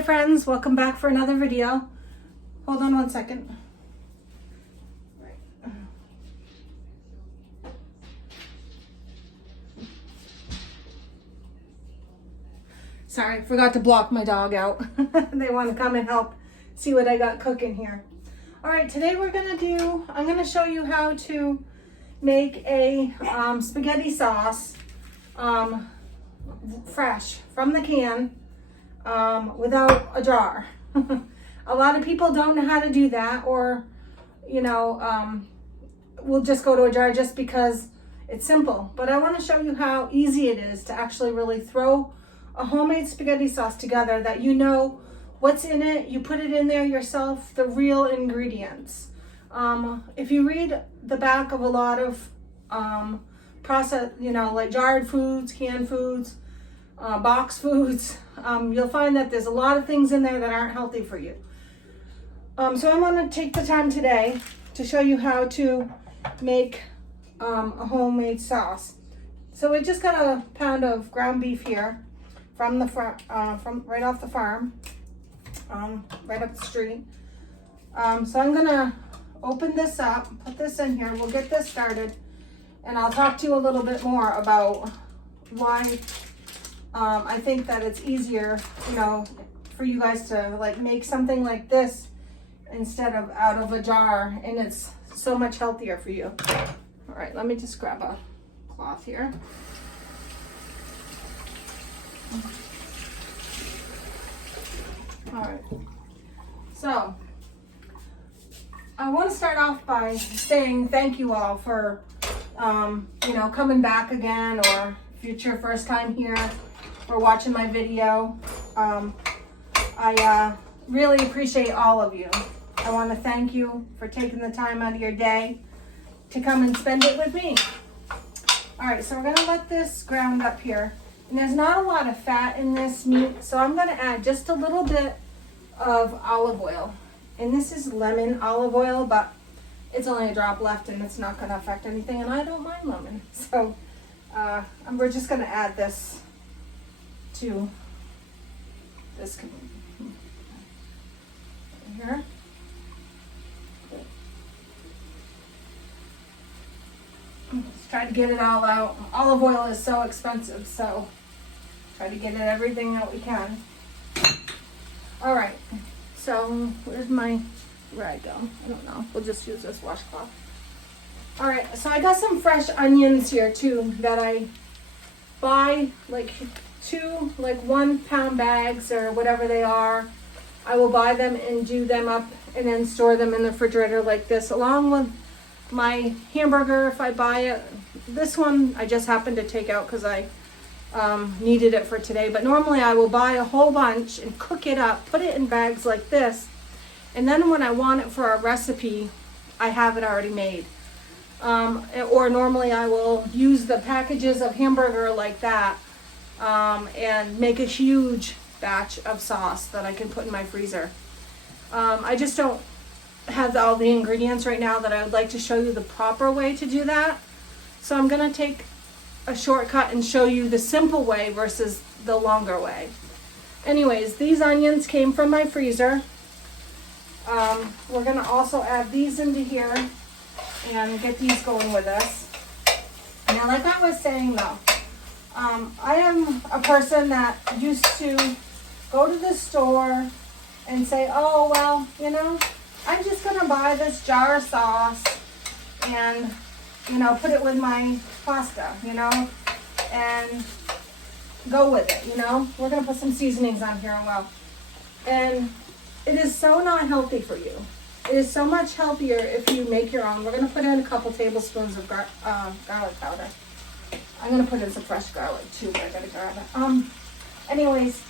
Hi friends, welcome back for another video. Hold on one second. Sorry, forgot to block my dog out. They want to come and help see what I got cooking here. All right, today I'm gonna show you how to make a spaghetti sauce fresh from the can without a jar. A lot of people don't know how to do that, or will just go to a jar just because it's simple. But I want to show you how easy it is to actually really throw a homemade spaghetti sauce together, that you know what's in it, you put it in there yourself, the real ingredients. If you read the back of a lot of processed, like jarred foods, canned foods, box foods, you'll find that there's a lot of things in there that aren't healthy for you. So I want to take the time today to show you how to make a homemade sauce. So we just got a pound of ground beef here from the from right off the farm, right up the street. So I'm gonna open this up, put this in here. We'll get this started, and I'll talk to you a little bit more about why I think that it's easier, for you guys to make something like this instead of out of a jar, and it's so much healthier for you. All right, let me just grab a cloth here. All right, so I want to start off by saying thank you all for coming back again, or if it's your first time here or watching my video. I really appreciate all of you. I want to thank you for taking the time out of your day to come and spend it with me. All right, so we're gonna let this ground up here. And there's not a lot of fat in this meat, so I'm gonna add just a little bit of olive oil. And this is lemon olive oil, but it's only a drop left and it's not gonna affect anything, and I don't mind lemon. So we're just gonna add this to this here. Just try to get it all out. Olive oil is so expensive, so try to get it everything that we can. All right, so where'd I go? I don't know. We'll just use this washcloth. All right, so I got some fresh onions here too that I buy, two 1 pound bags or whatever they are. I will buy them and do them up and then store them in the refrigerator like this, along with my hamburger if I buy it. This one I just happened to take out because I needed it for today, but normally I will buy a whole bunch and cook it up, put it in bags like this, and then when I want it for a recipe, I have it already made. Or normally I will use the packages of hamburger like that, and make a huge batch of sauce that I can put in my freezer. I just don't have all the ingredients right now that I would like to show you the proper way to do that. So I'm gonna take a shortcut and show you the simple way versus the longer way. Anyways, these onions came from my freezer. We're gonna also add these into here and get these going with us. Now, like I was saying though, I am a person that used to go to the store and say, oh, well, I'm just going to buy this jar of sauce and, put it with my pasta, and go with it, We're going to put some seasonings on here as well. And it is so not healthy for you. It is so much healthier if you make your own. We're going to put in a couple tablespoons of garlic powder. I'm going to put in some fresh garlic too, but I got to grab it. Anyways,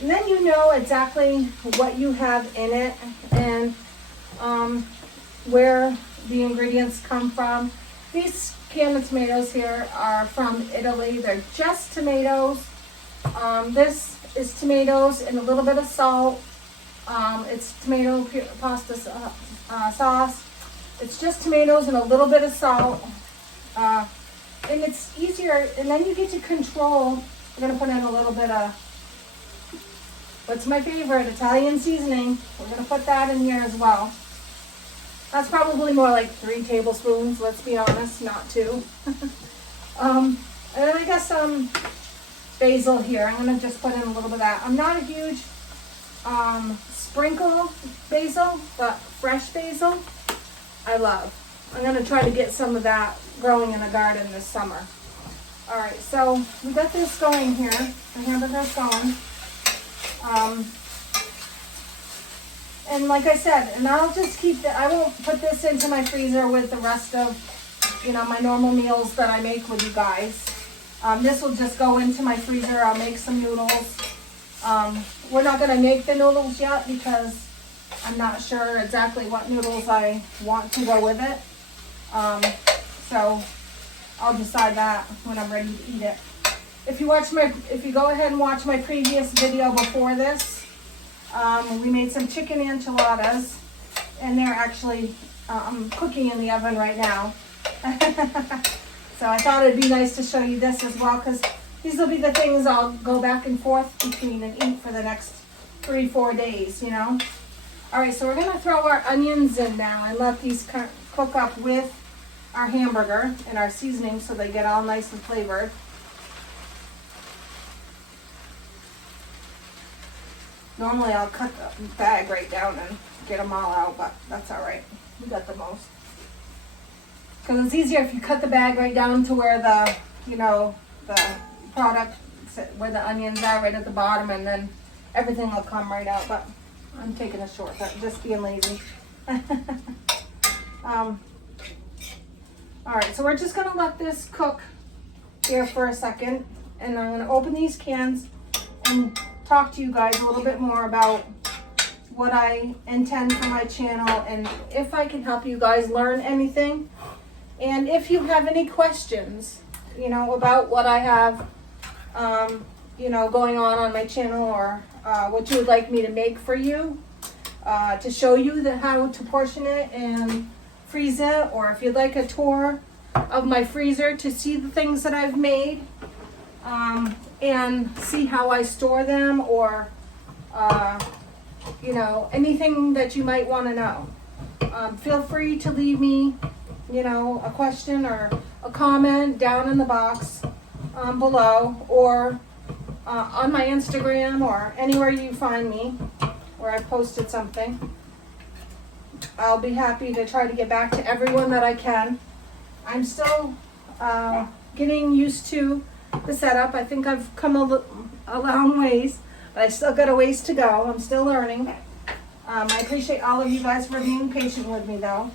and then you know exactly what you have in it and where the ingredients come from. These canned tomatoes here are from Italy. They're just tomatoes. This is tomatoes and a little bit of salt. It's tomato pasta sauce. It's just tomatoes and a little bit of salt. And it's easier, and then you get to control. We're going to put in a little bit of What's my favorite? Italian seasoning. We're gonna put that in here as well. That's probably more like 3 tablespoons, let's be honest, not 2. And then I got some basil here. I'm gonna just put in a little bit of that. I'm not a huge sprinkle basil, but fresh basil I love. I'm gonna try to get some of that growing in a garden this summer. All right, so we got this going here. The hamburger's going. And like I said, and I'll just keep I won't put this into my freezer with the rest of, you know, my normal meals that I make with you guys. This will just go into my freezer. I'll make some noodles. We're not gonna make the noodles yet because I'm not sure exactly what noodles I want to go with it. So I'll decide that when I'm ready to eat it. If you go ahead and watch my previous video before this, we made some chicken enchiladas, and they're actually cooking in the oven right now. So I thought it'd be nice to show you this as well, because these will be the things I'll go back and forth between and eat for the next 3-4 days, you know. All right, so we're gonna throw our onions in now and let these cook up with our hamburger and our seasoning so they get all nice and flavored. Normally I'll cut the bag right down and get them all out, but that's all right. We got the most. Because it's easier if you cut the bag right down to where the, you know, the product, where the onions are right at the bottom, and then everything will come right out. But I'm taking a shortcut, just being lazy. All right, so we're just gonna let this cook here for a second, and I'm gonna open these cans and talk to you guys a little bit more about what I intend for my channel, and if I can help you guys learn anything, and if you have any questions, you know, about what I have, you know, going on my channel, or what you would like me to make for you, to show you how to portion it and freeze it, or if you'd like a tour of my freezer to see the things that I've made, and see how I store them, or you know, anything that you might want to know. Feel free to leave me, you know, a question or a comment down in the box below, or on my Instagram, or anywhere you find me where I posted something. I'll be happy to try to get back to everyone that I can. I'm still getting used to the setup. I think I've come a long ways, but I still got a ways to go. I'm still learning. I appreciate all of you guys for being patient with me, though.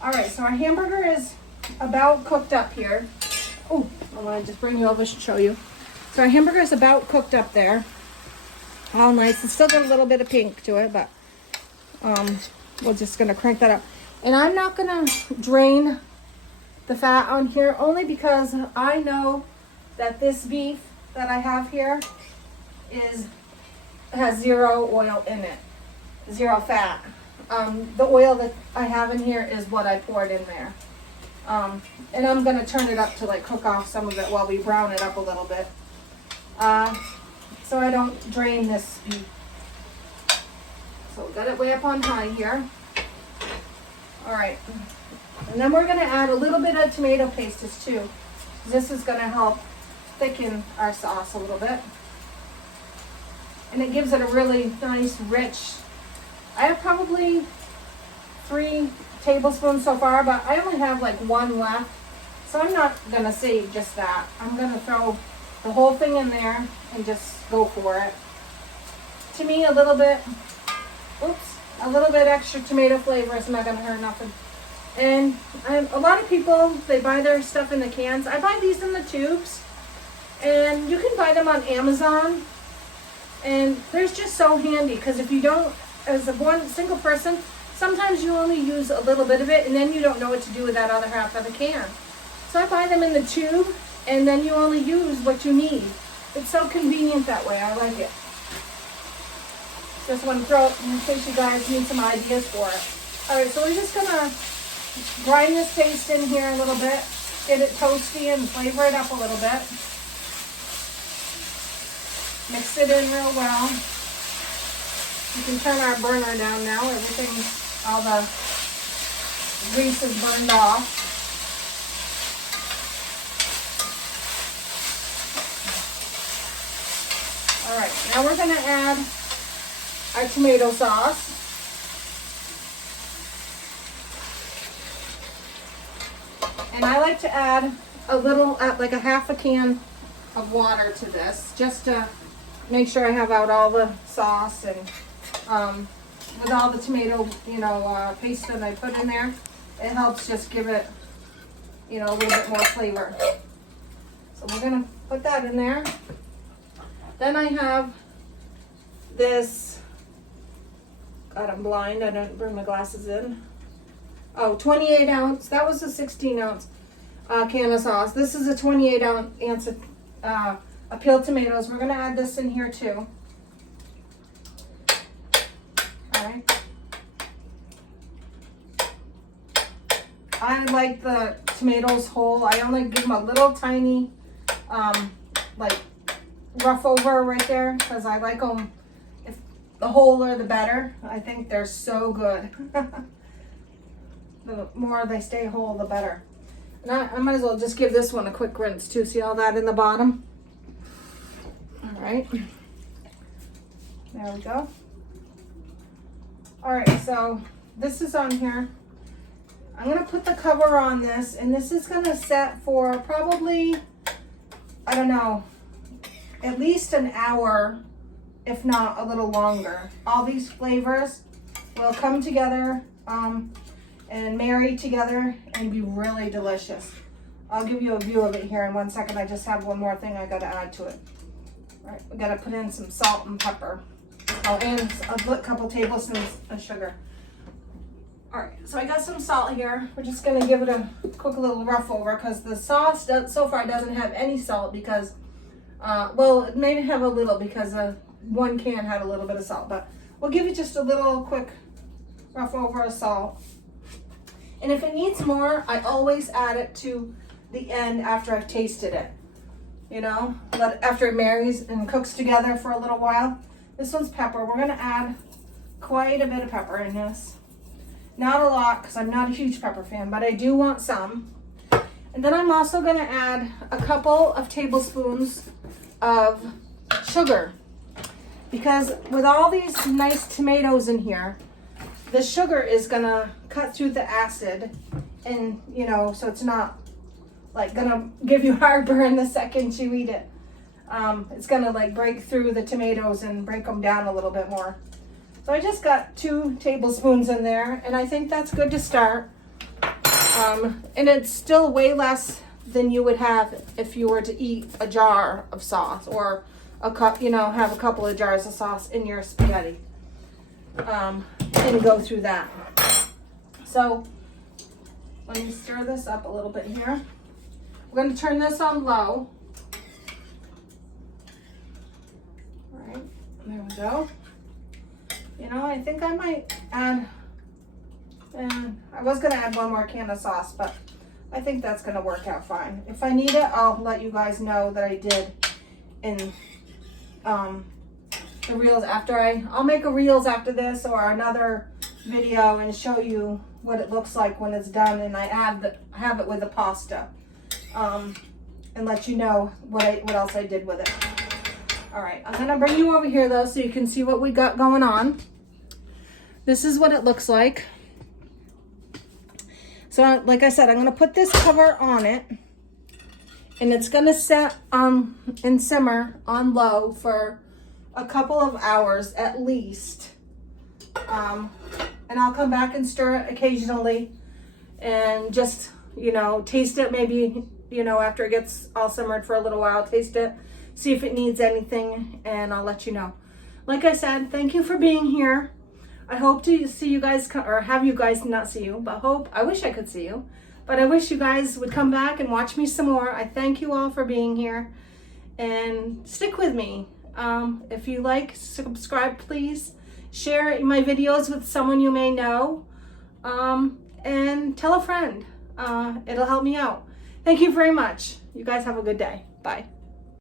All right, so our hamburger is about cooked up here. Oh, I want to just bring you over to show you. So our hamburger is about cooked up there. All nice. It's still got a little bit of pink to it, but we're just going to crank that up. And I'm not going to drain the fat on here, only because I know that this beef that I have here has 0 oil in it, 0 fat. The oil that I have in here is what I poured in there. And I'm gonna turn it up to like cook off some of it while we brown it up a little bit. So I don't drain this beef. So we got it way up on high here. All right. And then we're gonna add a little bit of tomato paste too. This is gonna help thicken our sauce a little bit. And it gives it a really nice, rich. I have probably 3 tablespoons so far, but I only have like 1 left. So I'm not gonna save just that. I'm gonna throw the whole thing in there and just go for it. To me, a little bit extra tomato flavor is not gonna hurt nothing. And a lot of people, they buy their stuff in the cans. I buy these in the tubes, and you can buy them on Amazon. And they're just so handy, because if you don't, as a one single person, sometimes you only use a little bit of it, and then you don't know what to do with that other half of the can. So I buy them in the tube, and then you only use what you need. It's so convenient that way. I like it. Just want to throw it in case you guys need some ideas for it. All right, so we're just gonna grind this paste in here a little bit, get it toasty and flavor it up a little bit. Mix it in real well. You can turn our burner down now. Everything's, all the grease is burned off. All right, now we're gonna add our tomato sauce. And I like to add a little, like a half a can of water to this, just to make sure I have out all the sauce and with all the tomato, paste that I put in there, it helps just give it, a little bit more flavor. So we're gonna put that in there. Then I have this, God, I'm blind, I didn't bring my glasses in. Oh, 28 ounce, that was a 16 ounce can of sauce. This is a 28 ounce of peeled tomatoes. We're gonna add this in here too. All right. I like the tomatoes whole. I only give them a little tiny, like rough over right there, because I like them, if the wholer the better. I think they're so good. The more they stay whole, the better. And I might as well just give this one a quick rinse too. See all that in the bottom? All right. There we go. All right, so this is on here. I'm gonna put the cover on this, and this is gonna set for probably, I don't know, at least an hour, if not a little longer. All these flavors will come together and marry together and be really delicious. I'll give you a view of it here in 1 second. I just have one more thing I gotta add to it. All right, we gotta put in some salt and pepper. Oh, and a couple tablespoons of sugar. All right, so I got some salt here. We're just gonna give it a quick little rough over, because the sauce so far doesn't have any salt because, well, it may have a little because one can had a little bit of salt, but we'll give it just a little quick rough over of salt. And if it needs more, I always add it to the end after I've tasted it. After it marries and cooks together for a little while. This one's pepper. We're gonna add quite a bit of pepper in this. Not a lot, because I'm not a huge pepper fan, but I do want some. And then I'm also gonna add a couple of tablespoons of sugar. Because with all these nice tomatoes in here, the sugar is gonna cut through the acid, and so it's not like gonna give you heartburn the second you eat it. It's gonna like break through the tomatoes and break them down a little bit more. So I just got 2 tablespoons in there, and I think that's good to start. And it's still way less than you would have if you were to eat a jar of sauce, or a cup, have a couple of jars of sauce in your spaghetti. And go through that. So let me stir this up a little bit here. We're going to turn this on low. All right, there we go. I think I might add, and I was going to add one more can of sauce, but I think that's going to work out fine. If I need it, I'll let you guys know that I did in the reels after I'll make a reels after this, or another video, and show you what it looks like when it's done, and I have it with the pasta, and let you know what else I did with it. All right, I'm gonna bring you over here though, so you can see what we got going on. This is what it looks like. So like I said, I'm gonna put this cover on it, and it's gonna set and simmer on low for a couple of hours at least. And I'll come back and stir it occasionally, and just, taste it maybe, after it gets all simmered for a little while, taste it, see if it needs anything, and I'll let you know. Like I said, thank you for being here. I hope to see you guys, or have you guys, not see you, but I wish I could see you, but I wish you guys would come back and watch me some more. I thank you all for being here, and stick with me. If you like, subscribe please. Share my videos with someone you may know, and tell a friend. It'll help me out. Thank you very much. You guys have a good day. Bye.